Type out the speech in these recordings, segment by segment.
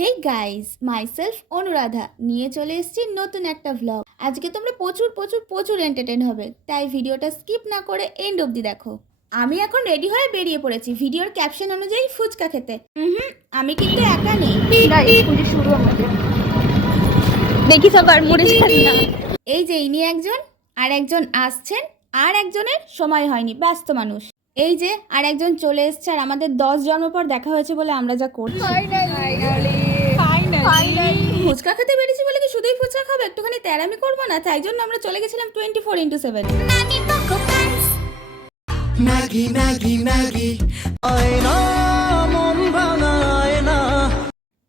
Hey guys, myself Anuradha নিয়ে চলে এসেছি নতুন একটা ভ্লগ। আজকে তোমরা প্রচুর প্রচুর প্রচুর এন্টারটেন হবে, তাই ভিডিওটা স্কিপ না করে এন্ড অবধি দেখো। আমি এখন রেডি হয়ে বেরিয়ে পড়েছি ভিডিওর ক্যাপশন অনুযায়ী ফুচকা খেতে। আমি কিন্তু একা নেই। শুরু আমাদের দেখি সবার মরে যান না। এই যে ইনি একজন, আর একজন আসছেন, আর একজনের সময় হয়নি, ব্যস্ত মানুষ। এই যে আর একজন চলে এসছে, আর আমাদের 10 জন্ম পর দেখা হয়েছে বলে আমরা যা করছি। ফুচকা খেতে বেরিয়েছি বলে কি শুধুই ফুচকা খাবো? একটুখানি তেরামি করবো না? তাই জন্য আমরা চলে গেছিলাম 24x7।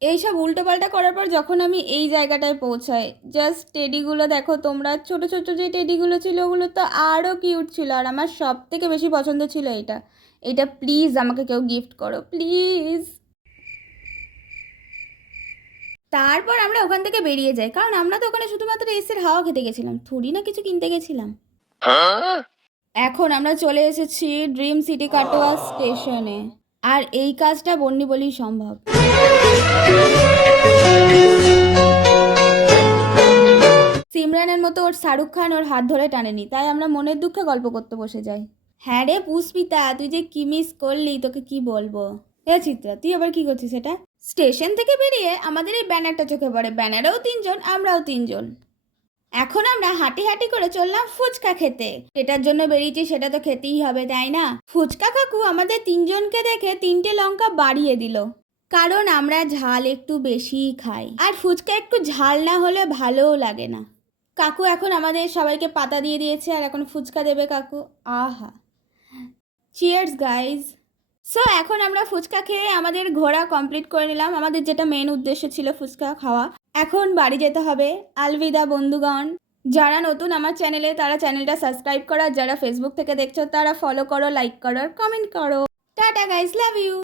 এইসব উল্টো পাল্টা করার পর যখন আমি এই জায়গাটায় পৌঁছাই, জাস্ট টেডিগুলো দেখো তোমরা। ছোট ছোট যে টেডিগুলো ছিল ওগুলো তো আরও কিউট ছিল, আর আমার সব থেকে বেশি পছন্দ ছিল এটা। এটা প্লিজ আমাকে কেউ গিফট করো, প্লিজ। তারপর আমরা ওখান থেকে বেরিয়ে যাই, কারণ আমরা তো ওখানে শুধুমাত্র এসির হাওয়া খেতে গেছিলাম, থোড়ি না কিছু কিনতে গেছিলাম। এখন আমরা চলে এসেছি ড্রিম সিটি কাটোয়া স্টেশনে, আর এই কাজটা বন্যি বলেই সম্ভব। সিমরানের মতো ওর শাহরুখ খান ওর হাত ধরে টানেনি, তাই আমরা মনের দুঃখে গল্প করতে বসে যাই। হ্যাঁ রে পুষ্পিতা, তুই যে কি মিস করলি, তোকে কি বলবো। এ চিত্রা, তুই আবার কি করছিস এটা? স্টেশন থেকে বেরিয়ে আমাদের এই ব্যানারটা চোখে পড়ে, ব্যানারেও 3 জন, আমরাও 3 জন। এখন আমরা হাঁটি হাঁটি করে চললাম ফুচকা খেতে। এটার জন্য বেরিয়েছি, সেটা তো খেতেই হবে, তাই না? ফুচকা কাকু আমাদের 3জনকে দেখে 3টে লঙ্কা বাড়িয়ে দিল, কারণ আমরা ঝাল একটু বেশিই খাই, আর ফুচকা একটু ঝাল না হলে ভালোও লাগে না। কাকু এখন আমাদের সবাইকে পাতা দিয়ে দিয়েছে, আর এখন ফুচকা দেবে কাকু। আহা, চিয়ার্স গাইজ। সো এখন আমরা ফুচকা খেয়ে আমাদের ঘোরা কমপ্লিট করে নিলাম, আমাদের যেটা মেন উদ্দেশ্য ছিল ফুচকা খাওয়া। এখন বাড়ি যেতে হবে। আলবিদা বন্ধুগণ। যারা নতুন আমার চ্যানেলে, তারা চ্যানেলটা সাবস্ক্রাইব করো, আর যারা ফেসবুক থেকে দেখছো তারা ফলো করো, লাইক করো, আর কমেন্ট করো। Tata guys, love you.